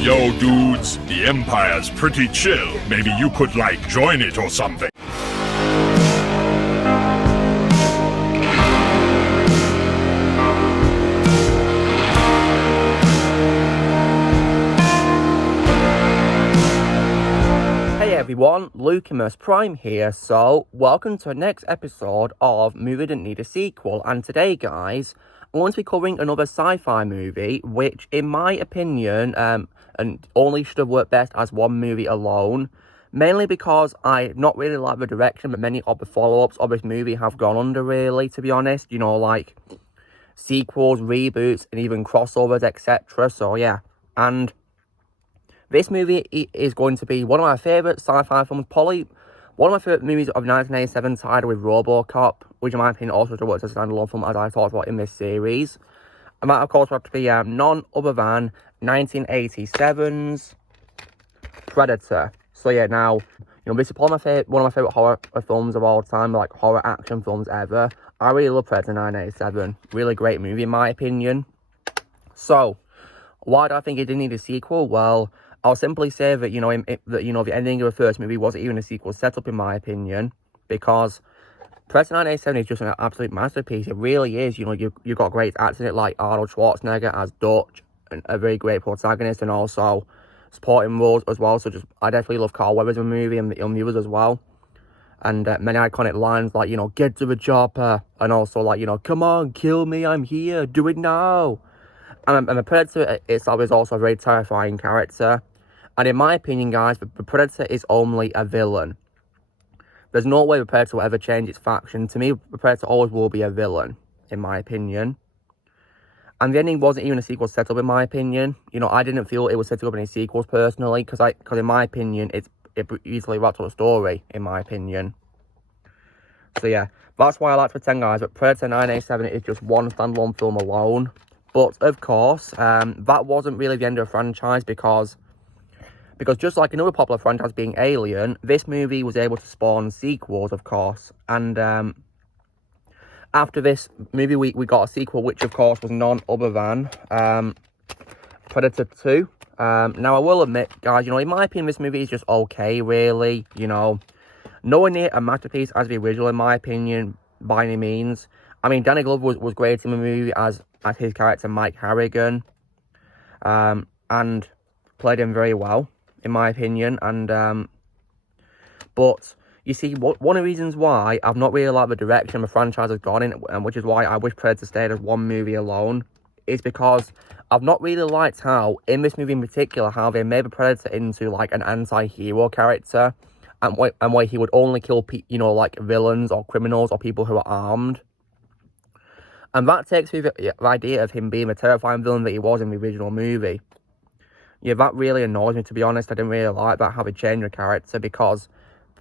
Yo, dudes, the Empire's pretty chill. Maybe you could, join it or something. Hey everyone, Lucimus Prime here, so welcome to the next episode of Movie Didn't Need a Sequel, and today guys, I'm going to be covering another sci-fi movie, which in my opinion, and only should have worked best as one movie alone, mainly because I not really like the direction that many of the follow-ups of this movie have gone under really, to be honest, sequels, reboots, and even crossovers, etc, so yeah, and this movie is going to be one of my favourite sci-fi films, probably one of my favourite movies of 1987, tied with RoboCop, which in my opinion also should work as a standalone film, as I talked about in this series. And that, of course, would have to be none other than 1987's Predator. So yeah, now, this is probably one of my favourite horror films of all time, horror action films ever. I really love Predator 1987. Really great movie, in my opinion. So, why do I think it didn't need a sequel? Well, I'll simply say that, the ending of the first movie wasn't even a sequel setup, in my opinion, because Predator 1987 is just an absolute masterpiece. It really is. You've got great actors in it, like Arnold Schwarzenegger as Dutch, and a very great protagonist, and also supporting roles as well. So I definitely love Carl Weathers in the movie, and the others as well. And many iconic lines like, get to the chopper, and also come on, kill me, I'm here, do it now. And the Predator itself is also a very terrifying character. And in my opinion, guys, the Predator is only a villain. There's no way the Predator will ever change its faction. To me, the Predator always will be a villain, in my opinion. And the ending wasn't even a sequel setup, in my opinion. I didn't feel it was set up in any sequels, personally, because in my opinion, it easily wrapped up the story, in my opinion. So yeah, that's why I like to pretend, guys, that Predator 1987 is just one standalone film alone. But, of course, that wasn't really the end of the franchise, because just like another popular franchise being Alien, this movie was able to spawn sequels, of course. And after this movie, we got a sequel, which, of course, was none other than Predator 2. Now, I will admit, guys, in my opinion, this movie is just okay, really. Nowhere near a masterpiece as the original, in my opinion, by any means. I mean, Danny Glover was great in the movie as his character, Mike Harrigan, and played him very well, in my opinion. And but you see, one of the reasons why I've not really liked the direction the franchise has gone in, and which is why I wish Predator stayed as one movie alone, is because I've not really liked how, in this movie in particular, how they made the Predator into an anti-hero character, and where he would only kill villains or criminals or people who are armed. And that takes me the idea of him being the terrifying villain that he was in the original movie. Yeah, that really annoys me, to be honest. I didn't really like that, how they changed the character, because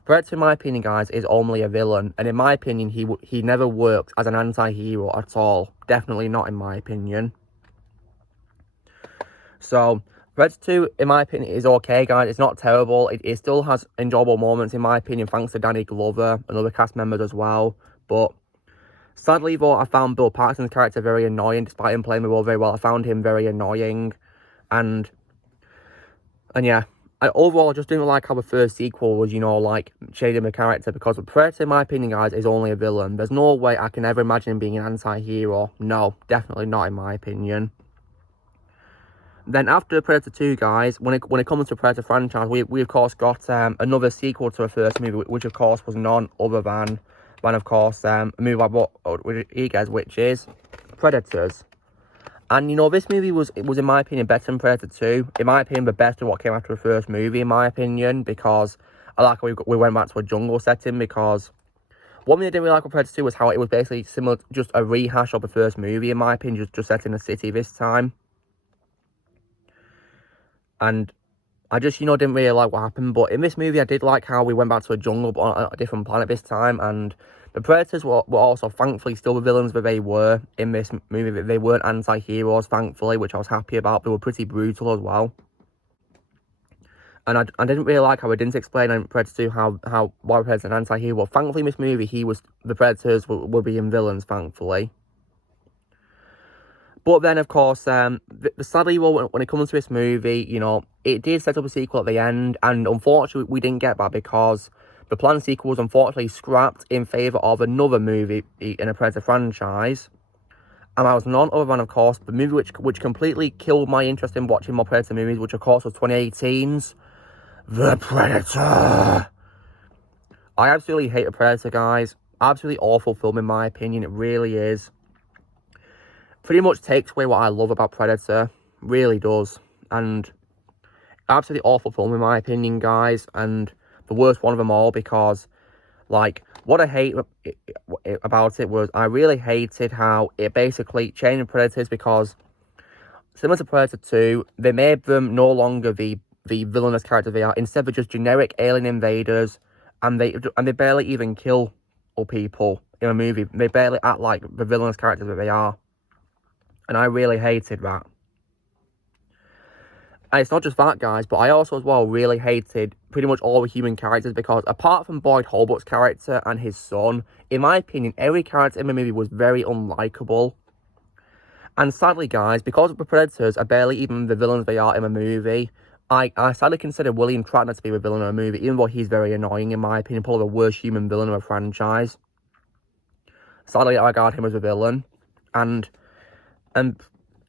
Predator, in my opinion, guys, is only a villain. And in my opinion, he never worked as an anti-hero at all. Definitely not, in my opinion. So, Predator 2, in my opinion, is okay, guys. It's not terrible. It still has enjoyable moments, in my opinion, thanks to Danny Glover and other cast members as well. But sadly, though, I found Bill Paxton's character very annoying, despite him playing the role very well. I found him very annoying, and yeah, overall, I just didn't like how the first sequel was, changing the character, because the Predator, in my opinion, guys, is only a villain. There's no way I can ever imagine him being an anti-hero. No, definitely not, in my opinion. Then after Predator 2, guys, when it comes to Predator franchise, we of course got another sequel to the first movie, which of course was none other than of course, a movie I bought which is Predators. And, this movie was, in my opinion, better than Predator 2. In my opinion, the best of what came after the first movie, in my opinion, because I like how we went back to a jungle setting, because one thing I didn't really like with Predator 2 was how it was basically similar, just a rehash of the first movie, in my opinion, just set in a city this time. And I just, didn't really like what happened. But in this movie, I did like how we went back to a jungle, but on a different planet this time. And the Predators were also, thankfully, still the villains that they were in this movie. They weren't anti-heroes, thankfully, which I was happy about. They were pretty brutal as well. And I didn't really like how it didn't explain in Predator 2 why Predator's an anti-hero. Thankfully, in this movie, the Predators were being villains, thankfully. But then, of course, sadly, well, when it comes to this movie, you know, it did set up a sequel at the end, and unfortunately, we didn't get that because the planned sequel was unfortunately scrapped in favour of another movie in a Predator franchise. And that was none other than, of course, the movie which completely killed my interest in watching more Predator movies, which, of course, was 2018's The Predator. I absolutely hate The Predator, guys. Absolutely awful film, in my opinion. It really is. Pretty much takes away what I love about Predator. Really does. And absolutely awful film, in my opinion, guys. And the worst one of them all, because, like, what I hate about it was I really hated how it basically changed Predators, because similar to Predator 2, they made them no longer the villainous characters they are. Instead, they're just generic alien invaders, and they barely even kill people in a movie. They barely act like the villainous characters that they are. And I really hated that. And it's not just that, guys, but I also, as well, really hated pretty much all the human characters, because apart from Boyd Holbrook's character and his son, in my opinion, every character in the movie was very unlikable. And sadly, guys, because the Predators are barely even the villains they are in the movie, I sadly consider William Shatner to be the villain of the movie, even though he's very annoying, in my opinion, probably the worst human villain of a franchise. Sadly, I regard him as a villain. And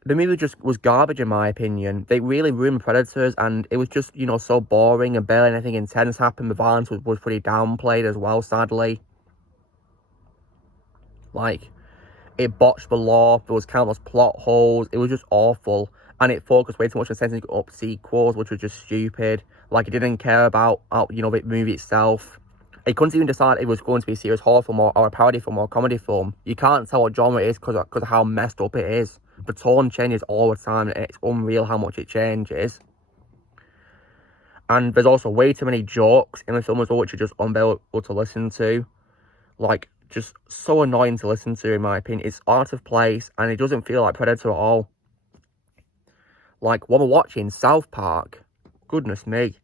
the movie just was garbage, in my opinion. They really ruined Predators, and it was just, you know, so boring, and barely anything intense happened. The violence was pretty downplayed as well, sadly. Like, it botched the law, there was countless plot holes, it was just awful. And it focused way too much on setting up sequels, which was just stupid. Like, it didn't care about, you know, the movie itself. It couldn't even decide if it was going to be a serious horror film or a parody film or a comedy film. You can't tell what genre it is because of how messed up it is. The tone changes all the time, and it's unreal how much it changes. And there's also way too many jokes in the film as well, which are just unbearable to listen to. Like, just so annoying to listen to, in my opinion. It's out of place, and it doesn't feel like Predator at all. Like, when we're watching South Park, goodness me.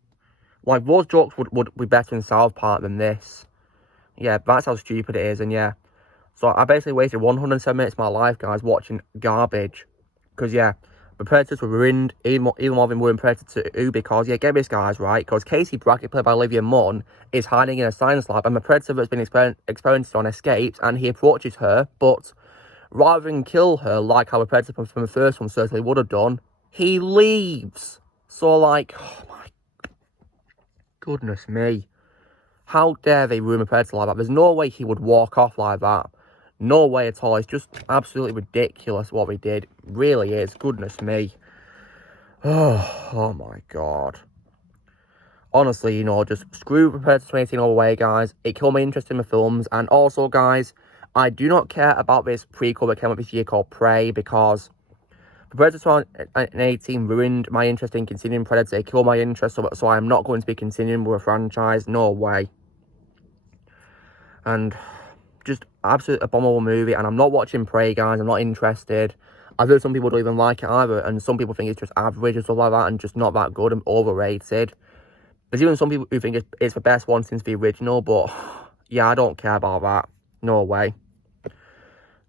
Like, those jokes would be better in South Park than this. Yeah, that's how stupid it is, and yeah. So I basically wasted 107 minutes of my life, guys, watching garbage. Because, yeah, the Predators were ruined, even more than we were in Predator 2, because, yeah, get this, guys, right? Because Casey Brackett, played by Olivia Munn, is hiding in a science lab, and the Predator that's been experimented on escapes, and he approaches her, but rather than kill her, like how the Predator from the first one certainly would have done, he leaves. So, like, oh my goodness me. How dare they ruin a Predator like that? There's no way he would walk off like that. No way at all. It's just absolutely ridiculous what we did. It really is. Goodness me. Oh my God. Honestly, you know, just screw Predator 2018 all the way, guys. It killed my interest in the films. And also, guys, I do not care about this prequel that came up this year called Prey, because Predator 2018 ruined my interest in continuing Predator. It killed my interest, so I am not going to be continuing with a franchise. No way. And just absolute abominable movie, and I'm not watching Prey, guys. I'm not interested. I've heard some people don't even like it either, and some people think it's just average and stuff like that, and just not that good and overrated. There's even some people who think it's the best one since the original, but yeah, I don't care about that. No way.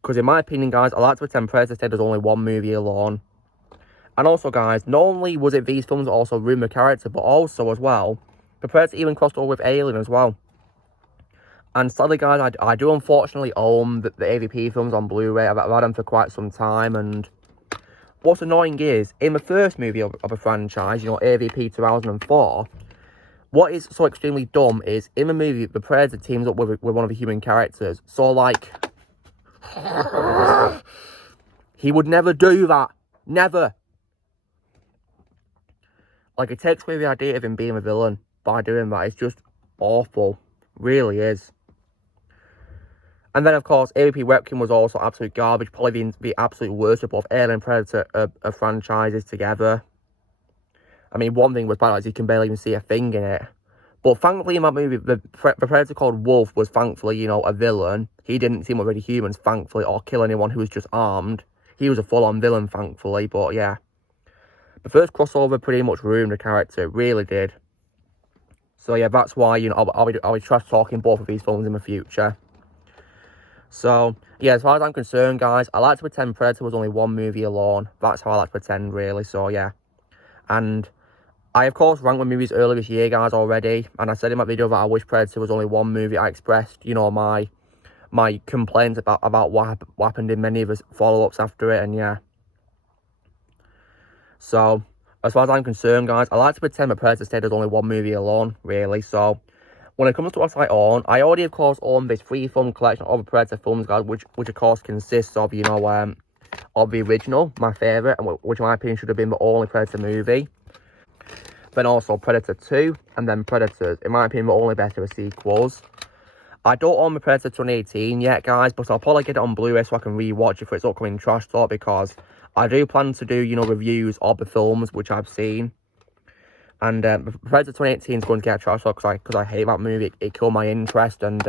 Because in my opinion, guys, I like to pretend Predator said there's only one movie alone. And also, guys, not only was it these films that also ruined the character, but also, as well, the Predator even crossed over with Alien as well. And sadly, guys, I do unfortunately own the AVP films on Blu-ray. I've had them for quite some time, and what's annoying is, in the first movie of a franchise, you know, AVP 2004, what is so extremely dumb is, in the movie, the Predator teams up with one of the human characters. So, like, he would never do that. Never. Like, it takes away the idea of him being a villain by doing that. It's just awful. Really is. And then, of course, AVP Webkin was also absolute garbage. Probably the absolute worst of both Alien and Predator franchises together. I mean, one thing was bad, is you can barely even see a thing in it. But thankfully, in that movie, the Predator called Wolf was thankfully, you know, a villain. He didn't seem like really humans, thankfully, or kill anyone who was just armed. He was a full-on villain, thankfully, but yeah. The first crossover pretty much ruined the character. It really did. So yeah, that's why, you know, I'll be trash talking both of these films in the future. So, yeah, as far as I'm concerned, guys, I like to pretend Predator was only one movie alone. That's how I like to pretend, really. So, yeah. And I, of course, ranked my movies earlier this year, guys, already. And I said in my video that I wish Predator was only one movie. I expressed, you know, my complaints about what happened in many of the follow-ups after it. And, yeah. So, as far as I'm concerned, guys, I like to pretend that Predator stayed as only one movie alone, really. So, when it comes to what I own, I already, of course, own this 3-film collection of Predator films, guys, which of course consists of, you know, of the original, my favourite, and which in my opinion should have been the only Predator movie. Then also Predator 2, and then Predators, in my opinion, the only better sequels. I don't own the Predator 2018 yet, guys, but I'll probably get it on Blu-ray so I can re-watch it for its upcoming trash talk, because I do plan to do, you know, reviews of the films which I've seen. And Predator 2018 is going to get a trash talk because I hate that movie. It killed my interest, and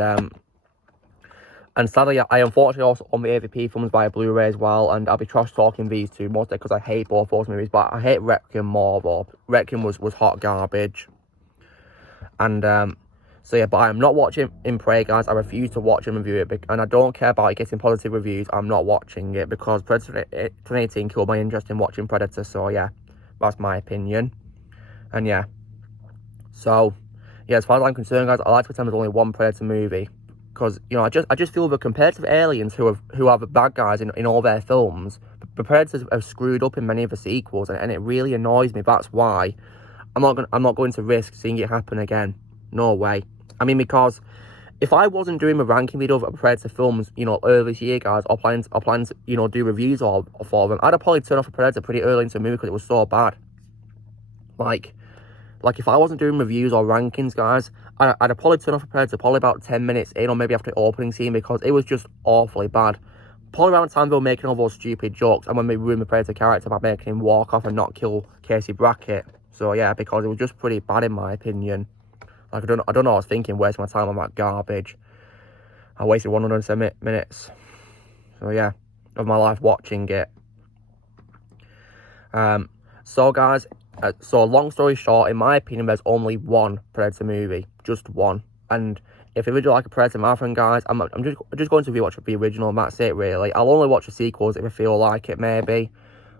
sadly, I unfortunately also own the AVP films via Blu-ray as well, and I'll be trash talking these two mostly because I hate both those movies. But I hate Requiem more, though. Requiem was hot garbage. And so yeah, but I'm not watching in Prey, guys. I refuse to watch and review it, and I don't care about it getting positive reviews. I'm not watching it because Predator 2018 killed my interest in watching Predator. So yeah, that's my opinion. And yeah, so yeah, as far as I'm concerned, guys, I like to pretend there's only one Predator movie, because you know I just feel that compared to the aliens who are the bad guys in all their films, the Predators have screwed up in many of the sequels, and it really annoys me. That's why I'm not going to risk seeing it happen again. No way. I mean, because if I wasn't doing a ranking video of Predator films, you know, earlier this year, guys, or planning to, you know, do reviews for them, I'd have probably turned off a Predator pretty early into the movie because it was so bad. Like, if I wasn't doing reviews or rankings, guys, I'd have probably turned off a Predator probably about 10 minutes in, or maybe after the opening scene, because it was just awfully bad. Probably around the time they were making all those stupid jokes, and when they ruined the Predator character by making him walk off and not kill Casey Brackett. So, yeah, because it was just pretty bad in my opinion. Like, I don't know what I was thinking, wasting my time on that garbage. I wasted 107 minutes. So, yeah, of my life watching it. So, guys, so long story short, in my opinion, there's only one Predator movie, just one. And if you really like a Predator marathon, guys, I'm just going to rewatch the original, and that's it, really. I'll only watch the sequels if I feel like it, maybe.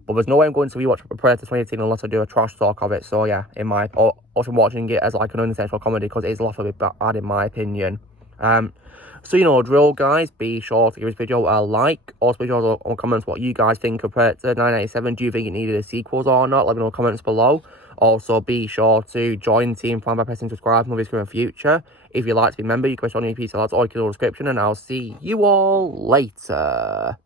But there's no way I'm going to rewatch Predator 2018 unless I do a trash talk of it. So yeah, also watching it as like an unintentional comedy, because it is laughably bad in my opinion. So you know, drill, guys. Be sure to give this video a like. Also, be sure to comment what you guys think of Predator 1987. Do you think it needed a sequels or not? Let me know in the comments below. Also, be sure to join Team Plan by pressing subscribe for movies in the future. If you'd like to be a member, you can press on your piece of or you can description, and I'll see you all later.